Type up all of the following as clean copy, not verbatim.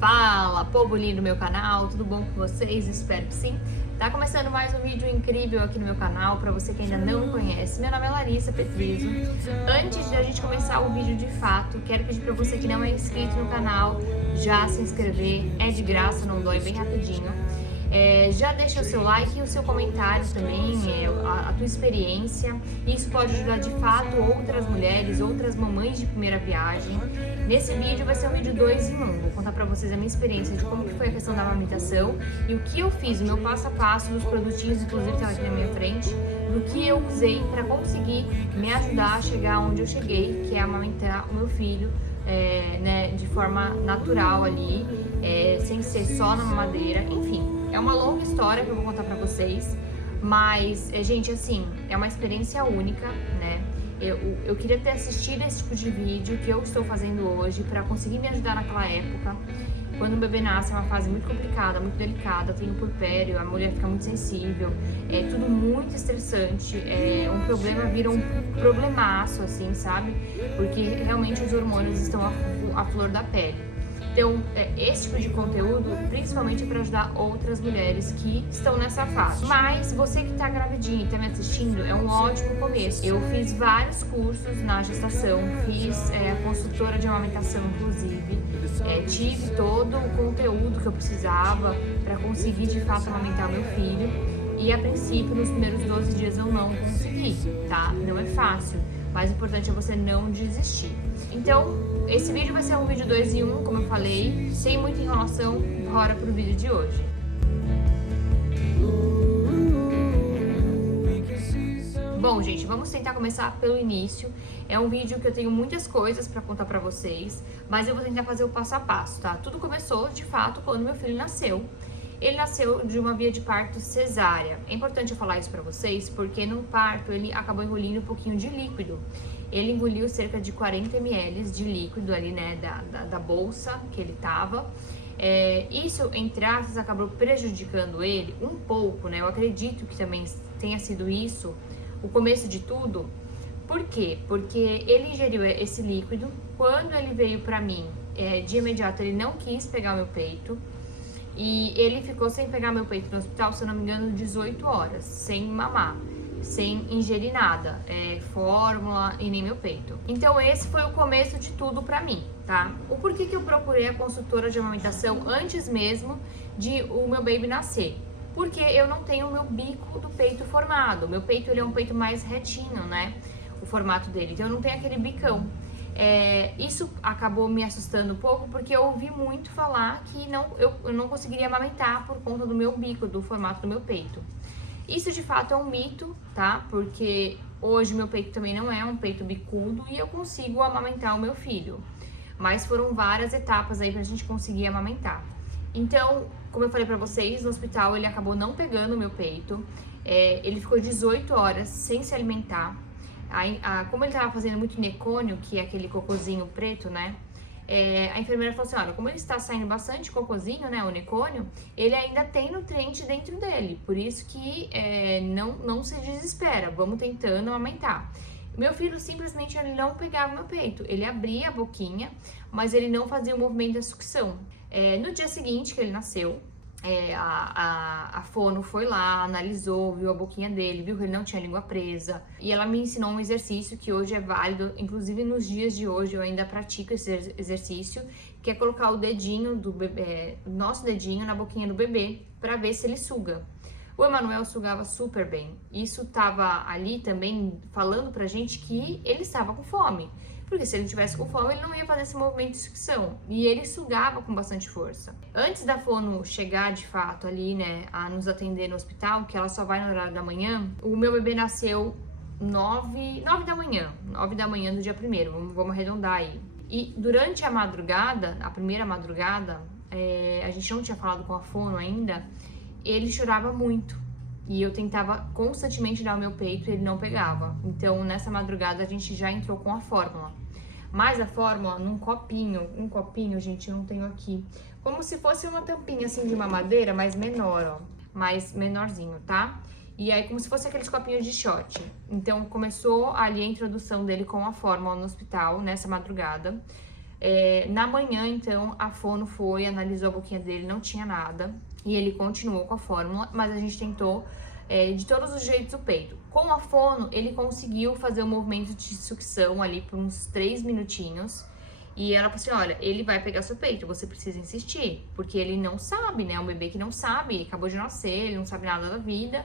Fala, povo lindo do meu canal, tudo bom com vocês? Espero que sim. Tá começando mais um vídeo incrível aqui no meu canal, para você que ainda não me conhece. Meu nome é Larissa Petrizo. Antes de a gente começar o vídeo de fato, quero pedir para você que não é inscrito no canal, já se inscrever, é de graça, não dói, bem rapidinho. Já deixa o seu like e o seu comentário também, a tua experiência. Isso pode ajudar de fato outras mulheres, outras mamães de primeira viagem. Nesse vídeo vai ser um vídeo 2 em 1. Vou contar pra vocês a minha experiência de como que foi a questão da amamentação e o que eu fiz, o meu passo a passo dos produtinhos, inclusive tá aqui na minha frente, do que eu usei para conseguir me ajudar a chegar onde eu cheguei, que é amamentar o meu filho de forma natural ali, sem ser só na mamadeira, enfim. É uma longa história que eu vou contar pra vocês, mas, gente, assim, é uma experiência única, né? Eu queria ter assistido esse tipo de vídeo que eu estou fazendo hoje pra conseguir me ajudar naquela época. Quando o bebê nasce é uma fase muito complicada, muito delicada, tem o puerpério, a mulher fica muito sensível, é tudo muito estressante, um problema vira um problemaço, assim, sabe? Porque realmente os hormônios estão à flor da pele. Então, esse tipo de conteúdo, principalmente para ajudar outras mulheres que estão nessa fase. Mas você que tá gravidinha e tá me assistindo, é um ótimo começo. Eu fiz vários cursos na gestação, fiz a consultora de amamentação, inclusive. Tive todo o conteúdo que eu precisava para conseguir, de fato, amamentar o meu filho. E, a princípio, nos primeiros 12 dias eu não consegui, tá? Não é fácil. Mas o importante é você não desistir. Então, esse vídeo vai ser um vídeo 2 em 1, como eu falei, sem muita enrolação, bora pro vídeo de hoje. Bom, gente, vamos tentar começar pelo início. É um vídeo que eu tenho muitas coisas pra contar pra vocês, mas eu vou tentar fazer o passo a passo, tá? Tudo começou, de fato, quando meu filho nasceu. Ele nasceu de uma via de parto cesárea. É importante eu falar isso pra vocês, porque no parto ele acabou engolindo um pouquinho de líquido. Ele engoliu cerca de 40 ml de líquido ali, né, da bolsa que ele tava. Isso, entre aspas, acabou prejudicando ele um pouco, né? Eu acredito que também tenha sido isso, o começo de tudo. Por quê? Porque ele ingeriu esse líquido. Quando ele veio pra mim, de imediato ele não quis pegar o meu peito. E ele ficou sem pegar meu peito no hospital, se eu não me engano, 18 horas, sem mamar, sem ingerir nada, fórmula e nem meu peito. Então esse foi o começo de tudo pra mim, tá? O porquê que eu procurei a consultora de amamentação antes mesmo de o meu baby nascer? Porque eu não tenho o meu bico do peito formado. Meu peito, ele é um peito mais retinho, né? O formato dele, então eu não tenho aquele bicão. Isso acabou me assustando um pouco, porque eu ouvi muito falar que eu não conseguiria amamentar por conta do meu bico, do formato do meu peito. Isso de fato é um mito, tá? Porque hoje meu peito também não é um peito bicudo e eu consigo amamentar o meu filho. Mas foram várias etapas aí pra gente conseguir amamentar. Então, como eu falei pra vocês, no hospital ele acabou não pegando o meu peito. Ele ficou 18 horas sem se alimentar. Como ele tava fazendo muito necônio, que é aquele cocôzinho preto, né? A enfermeira falou assim, olha, como ele está saindo bastante cocôzinho, né, o necônio, ele ainda tem nutriente dentro dele, por isso que não se desespera, vamos tentando aumentar. Meu filho simplesmente ele não pegava meu peito, ele abria a boquinha, mas ele não fazia o movimento da sucção. No dia seguinte que ele nasceu, a fono foi lá, analisou, viu a boquinha dele, viu que ele não tinha língua presa. E ela me ensinou um exercício que hoje é válido, inclusive nos dias de hoje eu ainda pratico esse exercício, que é colocar o dedinho do bebê, nosso dedinho na boquinha do bebê, para ver se ele suga. O Emanuel sugava super bem. Isso tava ali também falando pra gente que ele estava com fome. Porque se ele tivesse com fome, ele não ia fazer esse movimento de sucção. E ele sugava com bastante força. Antes da fono chegar, de fato, ali, né, a nos atender no hospital, que ela só vai no horário da manhã, o meu bebê nasceu 9 da manhã. 9 da manhã do dia 1º, vamos arredondar aí. E durante a madrugada, a primeira madrugada, a gente não tinha falado com a fono ainda, ele chorava muito. E eu tentava constantemente dar o meu peito e ele não pegava. Então, nessa madrugada, a gente já entrou com a fórmula. Mas a fórmula num copinho, gente, eu não tenho aqui. Como se fosse uma tampinha assim de mamadeira, mas menor, ó. Mais menorzinho, tá? E aí, como se fosse aqueles copinhos de shot. Então, começou ali a introdução dele com a fórmula no hospital, nessa madrugada. Na manhã, então, a fono foi, analisou a boquinha dele, não tinha nada. E ele continuou com a fórmula, mas a gente tentou de todos os jeitos o peito. Com a fono, ele conseguiu fazer o movimento de sucção ali por uns 3 minutinhos. E ela falou assim, olha, ele vai pegar seu peito, você precisa insistir. Porque ele não sabe, né? É um bebê que não sabe, acabou de nascer, ele não sabe nada da vida.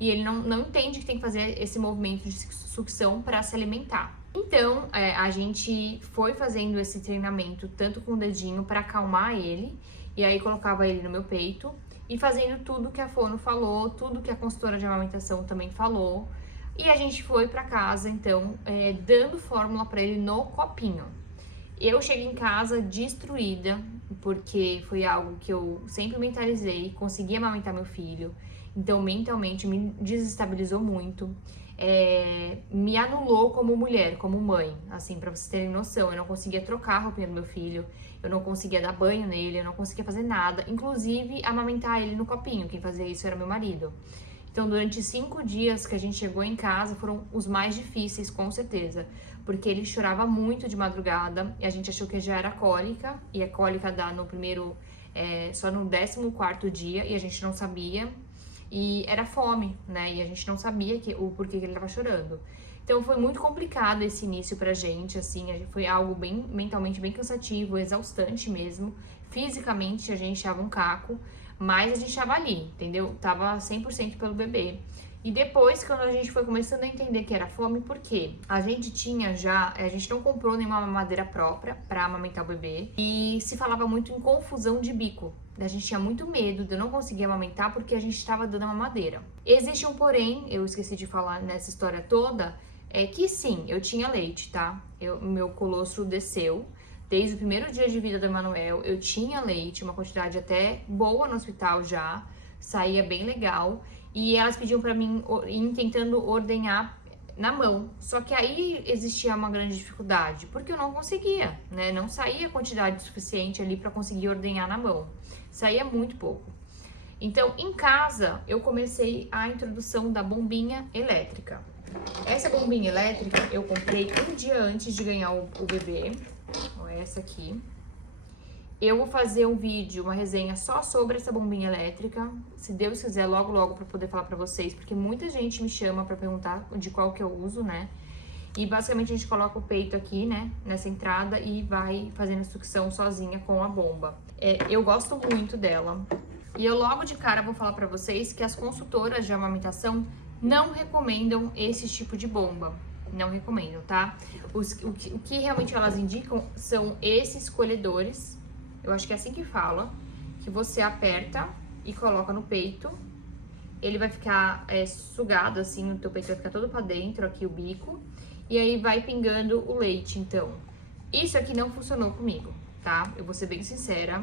E ele não entende que tem que fazer esse movimento de sucção para se alimentar. Então, a gente foi fazendo esse treinamento tanto com o dedinho para acalmar ele. E aí colocava ele no meu peito e fazendo tudo que a fono falou, tudo que a consultora de amamentação também falou. E a gente foi para casa, então, dando fórmula para ele no copinho. Eu cheguei em casa destruída, porque foi algo que eu sempre mentalizei, consegui amamentar meu filho. Então, mentalmente, me desestabilizou muito. Me anulou como mulher, como mãe, assim, pra vocês terem noção. Eu não conseguia trocar a roupinha do meu filho, eu não conseguia dar banho nele, eu não conseguia fazer nada, inclusive amamentar ele no copinho. Quem fazia isso era meu marido. Então, durante 5 dias que a gente chegou em casa, foram os mais difíceis, com certeza, porque ele chorava muito de madrugada e a gente achou que já era cólica, e a cólica dá no primeiro, só no 14º dia, e a gente não sabia. E era fome, né? E a gente não sabia o porquê que ele tava chorando. Então foi muito complicado esse início pra gente, assim, foi algo bem mentalmente bem cansativo, exaustante mesmo. Fisicamente a gente achava um caco, mas a gente tava ali, entendeu? Tava 100% pelo bebê. E depois, quando a gente foi começando a entender que era fome, por quê? A gente a gente não comprou nenhuma mamadeira própria pra amamentar o bebê. E se falava muito em confusão de bico. A gente tinha muito medo de eu não conseguir amamentar porque a gente estava dando a mamadeira. Existe um porém, eu esqueci de falar nessa história toda, que sim, eu tinha leite, tá? Meu colostro desceu. Desde o primeiro dia de vida do Emanuel, eu tinha leite, uma quantidade até boa no hospital já, saía bem legal. E elas pediam pra mim ir tentando ordenhar na mão. Só que aí existia uma grande dificuldade, porque eu não conseguia, né? Não saía a quantidade suficiente ali pra conseguir ordenhar na mão. Saía muito pouco. Então, em casa, eu comecei a introdução da bombinha elétrica. Essa bombinha elétrica eu comprei um dia antes de ganhar o bebê. Ó, essa aqui. Eu vou fazer um vídeo, uma resenha só sobre essa bombinha elétrica, se Deus quiser, logo logo, pra poder falar pra vocês, porque muita gente me chama pra perguntar de qual que eu uso, né? E basicamente a gente coloca o peito aqui, né, nessa entrada e vai fazendo sucção sozinha com a bomba. Eu gosto muito dela. E eu logo de cara vou falar pra vocês que as consultoras de amamentação não recomendam esse tipo de bomba. Não recomendam, tá? O que realmente elas indicam são esses colhedores. Eu acho que é assim que fala, que você aperta e coloca no peito. Ele vai ficar sugado assim, o teu peito vai ficar todo pra dentro, aqui o bico. E aí vai pingando o leite, então. Isso aqui não funcionou comigo, tá? Eu vou ser bem sincera.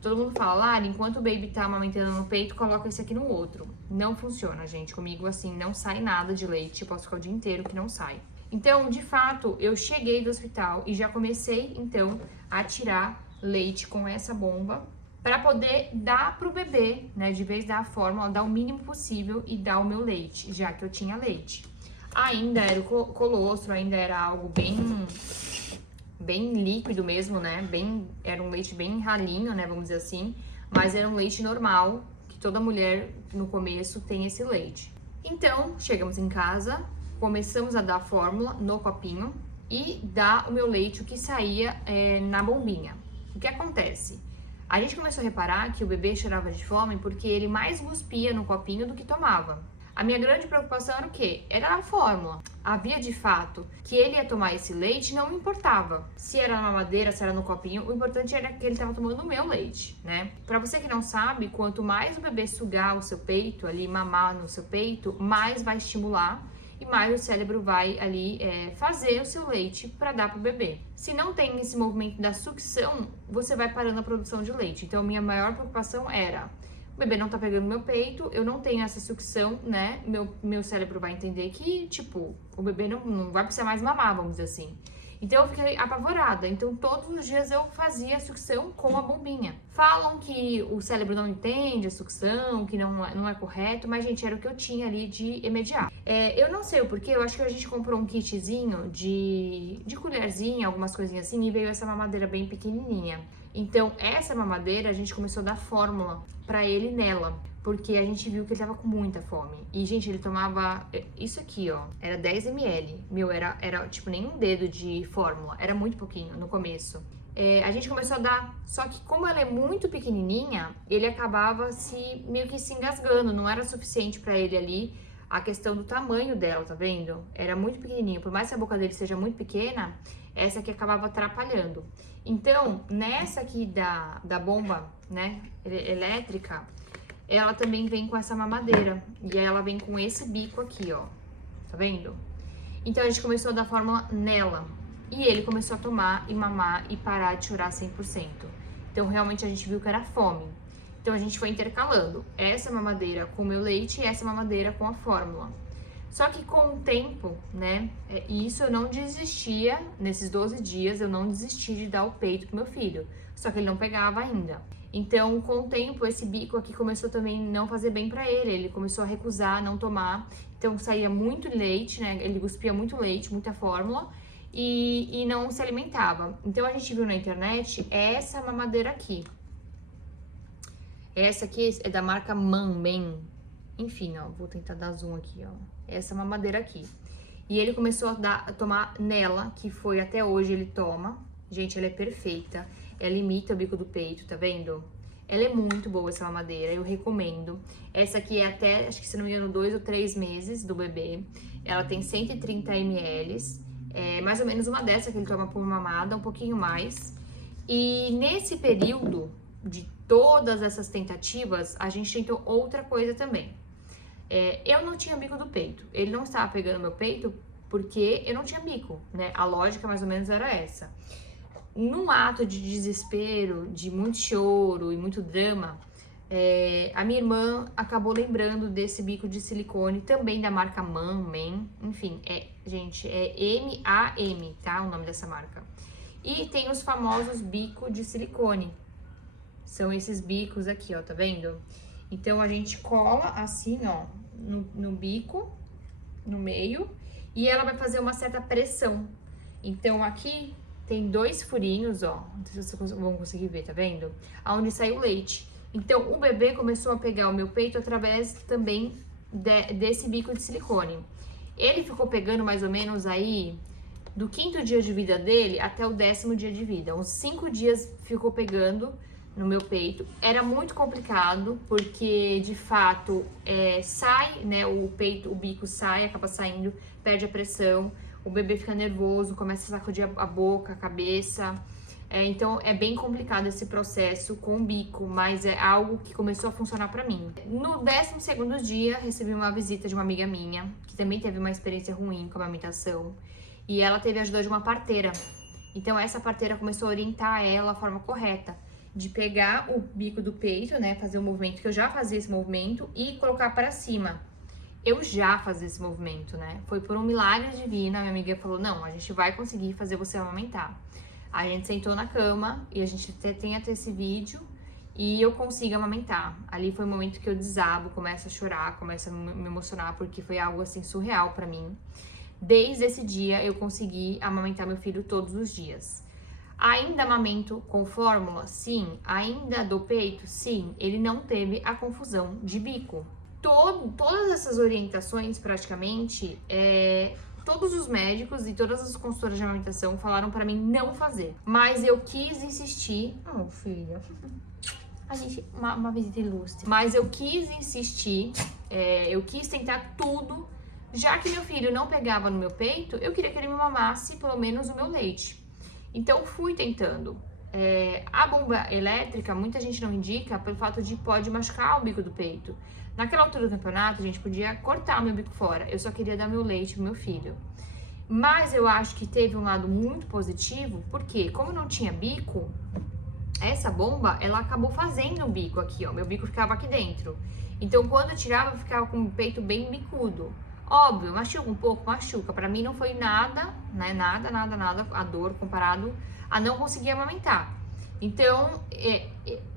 Todo mundo fala, enquanto o baby tá amamentando no peito, coloca esse aqui no outro. Não funciona, gente. Comigo, assim, não sai nada de leite. Eu posso ficar o dia inteiro que não sai. Então, de fato, eu cheguei do hospital e já comecei, então, a tirar leite com essa bomba para poder dar pro bebê, né? De vez dar a fórmula, dar o mínimo possível e dar o meu leite, já que eu tinha leite. Ainda era o colostro, ainda era algo bem líquido mesmo, né? Era um leite bem ralinho, né? Vamos dizer assim. Mas era um leite normal, que toda mulher no começo tem esse leite. Então, chegamos em casa, começamos a dar a fórmula no copinho e dar o meu leite, o que saía na bombinha. O que acontece? A gente começou a reparar que o bebê chorava de fome porque ele mais cuspia no copinho do que tomava. A minha grande preocupação era o quê? Era a fórmula. Havia de fato que ele ia tomar esse leite, não importava se era na mamadeira, se era no copinho, o importante era que ele estava tomando o meu leite, né? Pra você que não sabe, quanto mais o bebê sugar o seu peito, ali mamar no seu peito, mais vai estimular e mais o cérebro vai ali fazer o seu leite para dar pro bebê. Se não tem esse movimento da sucção, você vai parando a produção de leite. Então, minha maior preocupação era: o bebê não tá pegando meu peito, eu não tenho essa sucção, né? Meu cérebro vai entender que, tipo, o bebê não vai precisar mais mamar, vamos dizer assim. Então eu fiquei apavorada. Então todos os dias eu fazia a sucção com a bombinha. Falam que o cérebro não entende a sucção, que não é correto, mas gente, era o que eu tinha ali de imediato. Eu não sei o porquê, eu acho que a gente comprou um kitzinho de colherzinha, algumas coisinhas assim, e veio essa mamadeira bem pequenininha. Então essa mamadeira a gente começou a dar fórmula pra ele nela, porque a gente viu que ele tava com muita fome. E, gente, ele tomava isso aqui, ó, era 10 ml. Meu, era tipo nem um dedo de fórmula, era muito pouquinho no começo. A gente começou a dar, só que como ela é muito pequenininha, ele acabava meio que se engasgando, não era suficiente pra ele ali a questão do tamanho dela, tá vendo? Era muito pequenininho, por mais que a boca dele seja muito pequena, essa aqui acabava atrapalhando. Então, nessa aqui da bomba, né, elétrica, ela também vem com essa mamadeira. E aí ela vem com esse bico aqui, ó. Tá vendo? Então a gente começou a dar fórmula nela. E ele começou a tomar e mamar e parar de chorar 100%. Então realmente a gente viu que era fome. Então a gente foi intercalando essa mamadeira com o meu leite e essa mamadeira com a fórmula. Só que com o tempo, né, e isso eu não desistia, nesses 12 dias eu não desisti de dar o peito pro meu filho. Só que ele não pegava ainda. Então, com o tempo, esse bico aqui começou também não fazer bem pra ele. Ele começou a recusar, não tomar. Então, saía muito leite, né? Ele cuspia muito leite, muita fórmula. E não se alimentava. Então, a gente viu na internet essa mamadeira aqui. Essa aqui é da marca Manmen. Enfim, ó, vou tentar dar zoom aqui, ó. Essa mamadeira aqui. E ele começou a tomar nela, que foi até hoje ele toma. Gente, ela é perfeita. Ela imita o bico do peito, tá vendo? Ela é muito boa, essa mamadeira, eu recomendo. Essa aqui é até, acho que se não me engano, 2 ou 3 meses do bebê. Ela tem 130 ml. É mais ou menos uma dessa que ele toma por mamada, um pouquinho mais. E nesse período de todas essas tentativas, a gente tentou outra coisa também. Eu não tinha bico do peito. Ele não estava pegando meu peito porque eu não tinha bico, né? A lógica mais ou menos era essa. Num ato de desespero, de muito choro e muito drama, a minha irmã acabou lembrando desse bico de silicone, também da marca Manmen. Enfim, gente, é M-A-M, tá? O nome dessa marca. E tem os famosos bicos de silicone. São esses bicos aqui, ó, tá vendo? Então, a gente cola assim, ó, no bico, no meio, e ela vai fazer uma certa pressão. Então, aqui tem 2 furinhos, ó, não sei se vocês vão conseguir ver, tá vendo? Aonde sai o leite. Então, o bebê começou a pegar o meu peito através também desse bico de silicone. Ele ficou pegando mais ou menos aí do 5º dia de vida dele até o 10º dia de vida. Uns 5 dias ficou pegando no meu peito. Era muito complicado, porque de fato sai, né, o peito, o bico sai, acaba saindo, perde a pressão. O bebê fica nervoso, começa a sacudir a boca, a cabeça. Então, é bem complicado esse processo com o bico, mas é algo que começou a funcionar pra mim. No 12º dia, recebi uma visita de uma amiga minha, que também teve uma experiência ruim com a amamentação. E ela teve a ajuda de uma parteira. Então, essa parteira começou a orientar ela a forma correta de pegar o bico do peito, né, fazer o movimento, que eu já fazia esse movimento, e colocar para cima. Eu já fazia esse movimento, né? Foi por um milagre divino, a minha amiga falou, não, a gente vai conseguir fazer você amamentar. A gente sentou na cama e a gente tem até esse vídeo e eu consigo amamentar. Ali foi o momento que eu desabo, começo a chorar, começo a me emocionar, porque foi algo assim surreal pra mim. Desde esse dia eu consegui amamentar meu filho todos os dias. Ainda amamento com fórmula? Sim. Ainda dou peito? Sim. Ele não teve a confusão de bico. Todas essas orientações, praticamente, todos os médicos e todas as consultoras de amamentação falaram pra mim não fazer. Mas eu quis insistir. Oh, filha. A gente, uma visita ilustre. Mas eu quis insistir, eu quis tentar tudo. Já que meu filho não pegava no meu peito, eu queria que ele me mamasse pelo menos o meu leite. Então, fui tentando. A bomba elétrica, muita gente não indica pelo fato de pode machucar o bico do peito. Naquela altura do campeonato, a gente podia cortar o meu bico fora. Eu só queria dar meu leite pro meu filho. Mas eu acho que teve um lado muito positivo, porque como não tinha bico, essa bomba, ela acabou fazendo o bico aqui, ó. Meu bico ficava aqui dentro. Então, quando eu tirava, eu ficava com o peito bem bicudo. Óbvio, machuca um pouco, machuca. Pra mim não foi nada, né? Nada a dor comparado a não conseguir amamentar. Então,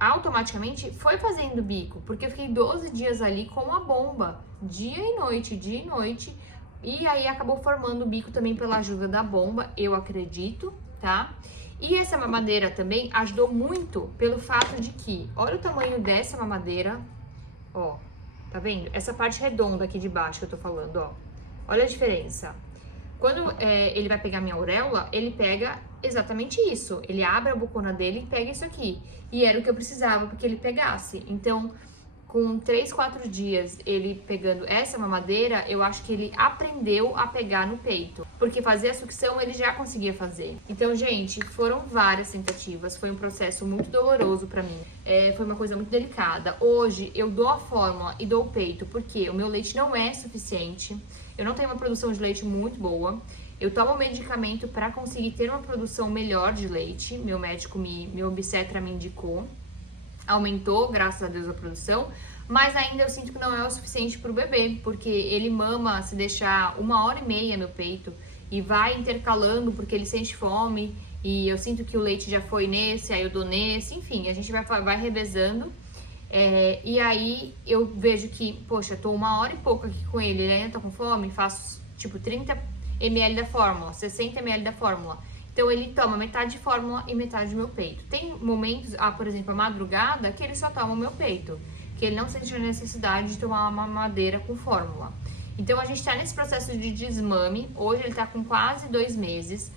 automaticamente foi fazendo bico, porque eu fiquei 12 dias ali com a bomba, dia e noite, e aí acabou formando o bico também pela ajuda da bomba, eu acredito, tá? E essa mamadeira também ajudou muito pelo fato de que, olha o tamanho dessa mamadeira, ó, tá vendo? Essa parte redonda aqui de baixo que eu tô falando, ó, olha a diferença. Quando ele vai pegar minha auréola, ele pega exatamente isso. Ele abre a bocona dele e pega isso aqui. E era o que eu precisava porque ele pegasse. Então, com 3, 4 dias ele pegando essa mamadeira, eu acho que ele aprendeu a pegar no peito. Porque fazer a sucção ele já conseguia fazer. Então, gente, foram várias tentativas. Foi um processo muito doloroso pra mim. Foi uma coisa muito delicada. Hoje, eu dou a fórmula e dou o peito porque o meu leite não é suficiente. Eu não tenho uma produção de leite muito boa. Eu tomo medicamento para conseguir ter uma produção melhor de leite. Meu médico, meu obstetra me indicou. Aumentou, graças a Deus, a produção. Mas ainda eu sinto que não é o suficiente para o bebê. Porque ele mama, se deixar 1h30 no peito. E vai intercalando porque ele sente fome. E eu sinto que o leite já foi nesse, aí eu dou nesse. Enfim, a gente vai revezando. E aí eu vejo que, poxa, tô 1h e pouco aqui com ele ainda tá com fome, faço tipo 30 ml da fórmula, 60 ml da fórmula. Então ele toma metade de fórmula e metade do meu peito. Tem momentos, por exemplo, a madrugada, que ele só toma o meu peito, que ele não sente a necessidade de tomar uma mamadeira com fórmula. Então a gente tá nesse processo de desmame, hoje ele tá com quase 2 meses.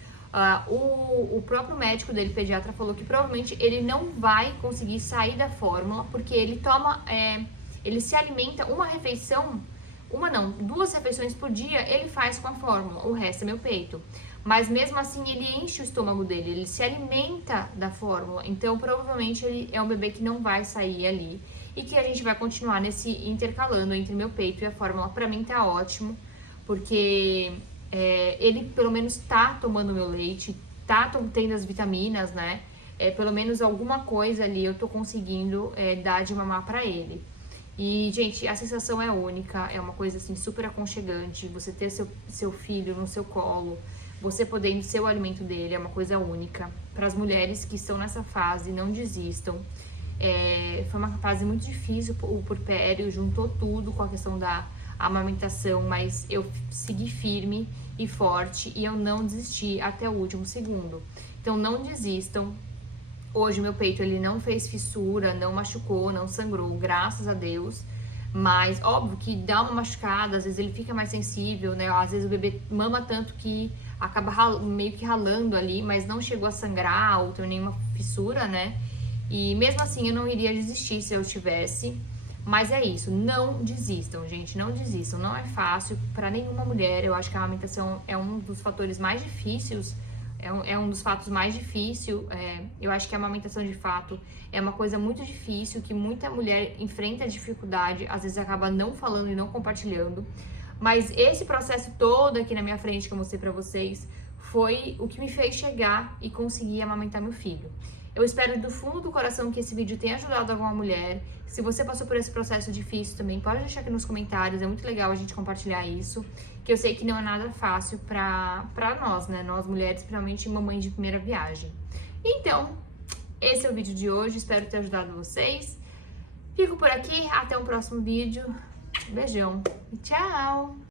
O próprio médico dele, pediatra, falou que provavelmente ele não vai conseguir sair da fórmula, porque ele toma, ele se alimenta uma refeição, 2 refeições por dia ele faz com a fórmula, o resto é meu peito. Mas mesmo assim ele enche o estômago dele, ele se alimenta da fórmula, então provavelmente ele é um bebê que não vai sair ali e que a gente vai continuar nesse intercalando entre meu peito e a fórmula. Pra mim tá ótimo, porque ele pelo menos tá tomando meu leite, tá tendo as vitaminas, né? Pelo menos alguma coisa ali eu tô conseguindo dar de mamar pra ele. E, gente, a sensação é única, é uma coisa assim super aconchegante. Você ter seu filho no seu colo, você podendo ser o alimento dele, é uma coisa única. Para as mulheres que estão nessa fase, não desistam. Foi uma fase muito difícil, o puerpério juntou tudo com a questão da amamentação, mas eu segui firme e forte e eu não desisti até o último segundo. Então não desistam. Hoje meu peito ele não fez fissura, não machucou, não sangrou, graças a Deus. Mas óbvio que dá uma machucada, às vezes ele fica mais sensível, né? Às vezes o bebê mama tanto que acaba meio que ralando ali, mas não chegou a sangrar ou ter nenhuma fissura, né? E mesmo assim eu não iria desistir se eu tivesse. Mas é isso, não desistam, gente, não desistam. Não é fácil para nenhuma mulher. Eu acho que a amamentação é um dos fatores mais difíceis, é um dos fatos mais difíceis. Eu acho que a amamentação, de fato, é uma coisa muito difícil, que muita mulher enfrenta dificuldade, às vezes acaba não falando e não compartilhando. Mas esse processo todo aqui na minha frente que eu mostrei pra vocês foi o que me fez chegar e conseguir amamentar meu filho. Eu espero do fundo do coração que esse vídeo tenha ajudado alguma mulher. Se você passou por esse processo difícil também, pode deixar aqui nos comentários. É muito legal a gente compartilhar isso, que eu sei que não é nada fácil pra nós, né? Nós mulheres, principalmente mamães de primeira viagem. Então, esse é o vídeo de hoje. Espero ter ajudado vocês. Fico por aqui. Até o próximo vídeo. Beijão e tchau!